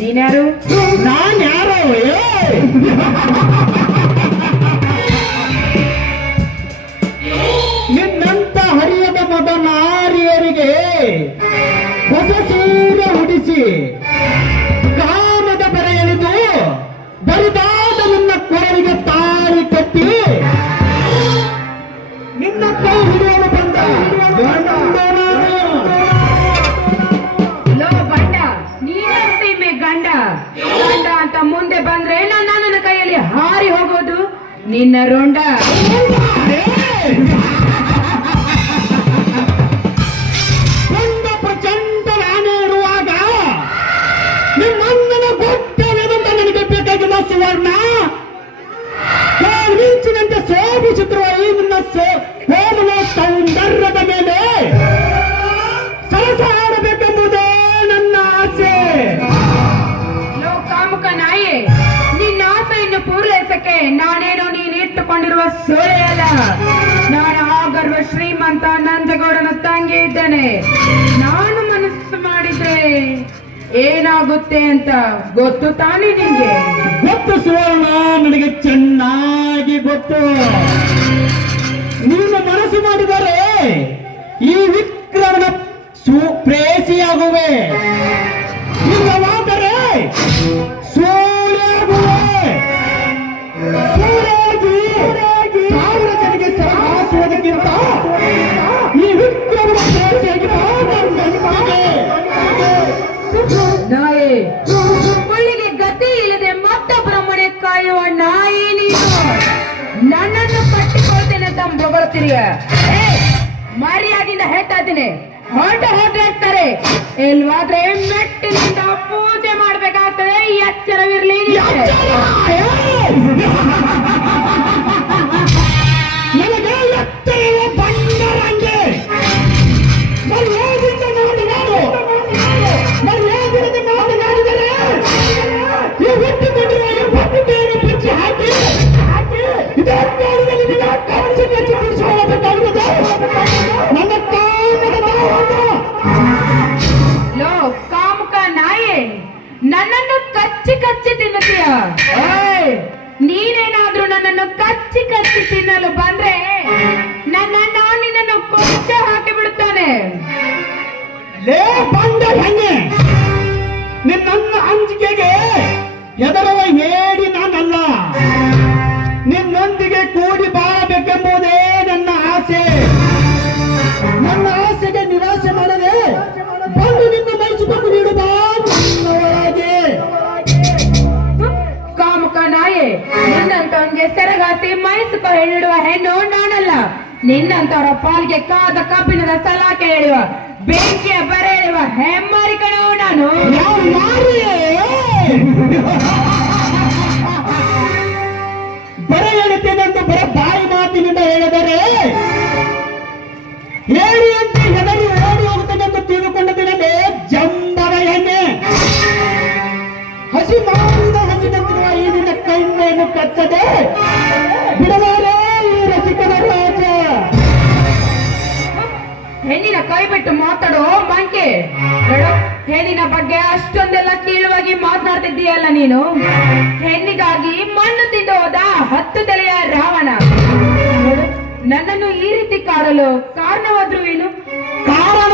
ನೀನ್ಯಾರು? ನಾನ್ ಯಾರೋ ನಿನ್ನಂತ ಹರಿಯದ ಮದ ನಾರಿಯರಿಗೆ ಹೊಸ ಸೀರೆ ಉಡಿಸಿ ಕಾಮದ ಬೆರೆ ಎಳೆದು ಬರಿದಾದ ನಿನ್ನ ಕೊರಳಿಗೆ ತಾಳಿ ಕಟ್ಟಿ ನಿನ್ನ ಕೈ ಹಿಡಿಯಲು ಬಂದ ಲೋ ಬಂಡ, ನೀನೇ ಗಂಡ ಗಂಡ ಅಂತ ಮುಂದೆ ಬಂದ್ರೆ ನನ್ನ ಕೈಯಲ್ಲಿ ಹಾರಿ ಹೋಗೋದು ನಿನ್ನ ರೋಂಡ. ಕೊಂಡ ಪ್ರಚಂಡ ನಾನೇ ಇರುವಾಗ ನಿಮ್ಮಣ್ಣನ ಗೊತ್ತೇನೆಂತ ನನಗೆ ಬೇಕಾಗಿಲ್ಲ ಸುವರ್ಣ. ಮಿಂಚಿನಂತೆ ಶೋಭಿಸುತ್ತಿರುವ ಈ ನಿನ್ನ ಹೋಗುವ ಸೌಂದರ್ಯದ ಮೇಲೆ ಸರಸ ಆಡಬೇಕೆಂಬುದೇ ನನ್ನ ಆಸೆ. ಲೋ ಕಾಮುಕ ನಾಯಿ, ನಿನ್ನ ಆಸೆಯನ್ನು ಪೂರೈಸಕ್ಕೆ ನಾನೇನೋ ನೀನು ಇಟ್ಟುಕೊಂಡಿರುವ ಸೋಳೆ ಅಲ್ಲ. ನಾನು ಆಗರ್ವ ಶ್ರೀಮಂತ ನಂಜಗೌಡನ ತಂಗಿ ಇದ್ದೇನೆ. ನಾನು ಮನಸ್ಸು ಮಾಡಿದ್ರೆ ಏನಾಗುತ್ತೆ ಅಂತ ಗೊತ್ತು ತಾನೇ ನಿಂಗೆ? ಗೊತ್ತು ಸುವರ್ಣ, ನನಗೆ ಚೆನ್ನಾಗಿ ಗೊತ್ತು. ನೀನು ಮನಸ್ಸು ಮಾಡಿದರೆ ಈ ವಿಕ್ರಮನ ಪ್ರೇಸಿಯಾಗುವೆ, ಇಲ್ಲವಾದರೆ ಸೋಲೆಯಾಗುವೆ. ಸೋಲೆಯಾಗಿ ಸಾವಿರ ಜನಕ್ಕೆ ಸಹವಾಸುವುದಕ್ಕಿಂತ ಈ ವಿಕ್ರಮನ ಪ್ರೇಸಿಯಾಗಿ ನಾಯಿ, ಮುಳ್ಳಿಗೆ ಗತಿ ಇಲ್ಲದೆ ಮತ್ತೊಬ್ಬರ ಮನೆ ಕಾಯುವ ನಾಯಿ ನೀನು. ನನ್ನನ್ನು ಕಟ್ಟಿಕೊಳ್ತೇನೆ ಅಂತ ಹೊಗಳ್ತೀರಿಯ? ಮರ್ಯಾದಿಂದ ಹೇಳ್ತಾ ಇದ್ದೀನಿ, ಹೋದ್ರೆ ಇರ್ತಾರೆ, ಇಲ್ವಾದ್ರೆ ಮೆಟ್ಟಿನಿಂದ ಪೂಜೆ ಮಾಡ್ಬೇಕಾಗ್ತದೆ. ಎಚ್ಚರವಿರ್ಲಿ. ನನಗೆ ಎಚ್ಚರವೇ ಬಂದರಂಗೆ ಮಾತನಾಡಿದರೆ ಈ ಹುಟ್ಟಿಕೊಂಡಿರುವ ಈ ಬದುಕೇನು ಬಿಚ್ಚಿ ಹಾಕಿ ನನ್ನ ಲೋ ಕಾಮುಕ ನಾಯಿ, ನನ್ನನ್ನು ಕಚ್ಚಿ ಕಚ್ಚಿ ತಿನ್ನುತ್ತೀಯ? ನೀನೇನಾದ್ರೂ ನನ್ನನ್ನು ಕಚ್ಚಿ ಕಚ್ಚಿ ತಿನ್ನಲು ಬಂದ್ರೆ ನಾನು ನಿನ್ನನ್ನು ಕೊಂಚ ಹಾಕಿ ಬಿಡುತ್ತಾನೆ. ಲೇ ಬಂದ ಹೆಂಗೆ ನಿನ್ನ ಅಂಜಿಕೆಗೆ ಎದರವ ಹೇಳಿ ನಾನಲ್ಲ. ನಿನ್ನೊಂದಿಗೆ ಕೂಡಿ ಬಾಳಬೇಕೆಂಬುದೇ ನನ್ನ ಆಸೆ. ನನ್ನ ಆಸೆಗೆ ನಿರಾಸೆ ಮಾಡದೆ ಬಂದು ನಿನ್ನ ಮೈಸಿಕೊಂಡು ನೀಡುವ ಒಳಗೆ. ಕಾಮುಕ ನಾಯಿ, ನಿನ್ನಂತವನಿಗೆ ಸೆರಗಾತಿ ಮೈಸುಕೊ ಹೇಳಿಡುವ ಹೆಣ್ಣು ನಾನಲ್ಲ. ನಿನ್ನಂತವರ ಪಾಲಿಗೆ ಕಾದ ಕಬ್ಬಿಣದ ಸಲಾಕೆ ಹೇಳುವ ಬೆಂಕಿಯ ಬರೆ ಹೇಳುವ ಹೆಮ್ಮಾರಿ ಕಣೋ ನಾನು. ಬರ ಹೇಳುತ್ತೇನೆಂದು ಬರ ಬಾಯಿ ಮಾತಿನಿಂದ ಹೇಳಿದರೆ ಹೇಳಿ ಅಂತ ಹೆದರಿ ಓಡಿ ಹೋಗುತ್ತೇನೆಂದು ತಿಳಿದುಕೊಂಡಿದ್ದೇನೆ. ಜಂಬರ ಎಣ್ಣೆ ಹಸಿ ಮಾಡಿದ ಹಣ್ಣಿನಂತಿರುವ ಈ ನಿನ್ನ ಕಣ್ಣನ್ನು ಕಚ್ಚದೆ ಬಿಡಲಾರೆ ಈ ರಸಿಕನ ರಾಜ. ಹೆಣ್ಣಿನ ಕೈ ಬಿಟ್ಟು ಮಾತಾಡೋ ಮಂಕೆ. ಹೆಣ್ಣಿನ ಬಗ್ಗೆ ಅಷ್ಟೊಂದೆಲ್ಲ ಕೀಳುವಾಗಿ ಮಾತನಾಡ್ತಿದ್ದೀಯಲ್ಲ ನೀನು. ಹೆಣ್ಣಿಗಾಗಿ ಮಣ್ಣು ತಿಂದು ಹೋದ 10 ತಲೆಯ ರಾವಣ. ನನ್ನನ್ನು ಈ ರೀತಿ ಕಾಡಲು ಕಾರಣವಾದ್ರು ಏನು? ಕಾರಣ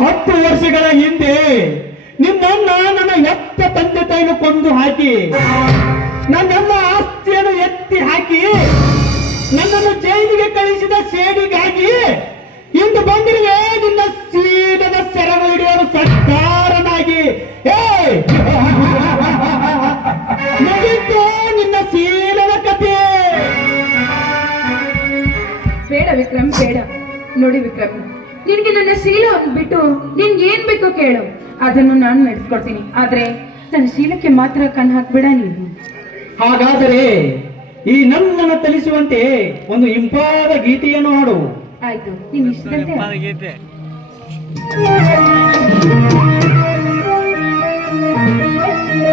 10 ವರ್ಷಗಳ ಹಿಂದೆ ನಿನ್ನನ್ನ ನನ್ನ ಎತ್ತ ತಂದೆ ತಾಯಿನ ಕೊಂದು ಹಾಕಿ ನನ್ನೆಲ್ಲ ಆಸ್ತಿಯನ್ನು ಎತ್ತಿ ಹಾಕಿ ನನ್ನನ್ನು ಜೈಲಿಗೆ ಕಳಿಸಿದ ಸೇಡಿಗಾಗಿ ಇಂದು ಬಂದಿರುವೆ ನಿನ್ನ ಸೀದದ ಸೆರಗು ಹಿಡಿಯಲು ಸರ್ಕಾರನಾಗಿ. ಮುಗಿತು ನಿನ್ನ ಶೀಲದ ಕಥೆ. ಬೇಡ ವಿಕ್ರಮ್, ಬೇಡ. ನೋಡಿ ವಿಕ್ರಮ್, ನಿನ್ಗೆ ನನ್ನ ಶೀಲವನ್ನು ಬಿಟ್ಟು ನಿನ್ಗೆ ಏನ್ ಬೇಕೋ ಕೇಳು, ಅದನ್ನು ನಾನು ನಡೆಸ್ಕೊಡ್ತೀನಿ. ಆದ್ರೆ ನನ್ನ ಶೀಲಕ್ಕೆ ಮಾತ್ರ ಕಣ್ಣು ಹಾಕ್ಬೇಡ ನೀನು. ಹಾಗಾದರೆ ಈ ನನ್ನನ್ನು ತಲಿಸುವಂತೆ ಒಂದು ಇಂಪಾದ ಗೀತೆಯನ್ನು ಹಾಡು. ಆಯ್ತು, ನೀನ್ ಇಷ್ಟದಂತೆ.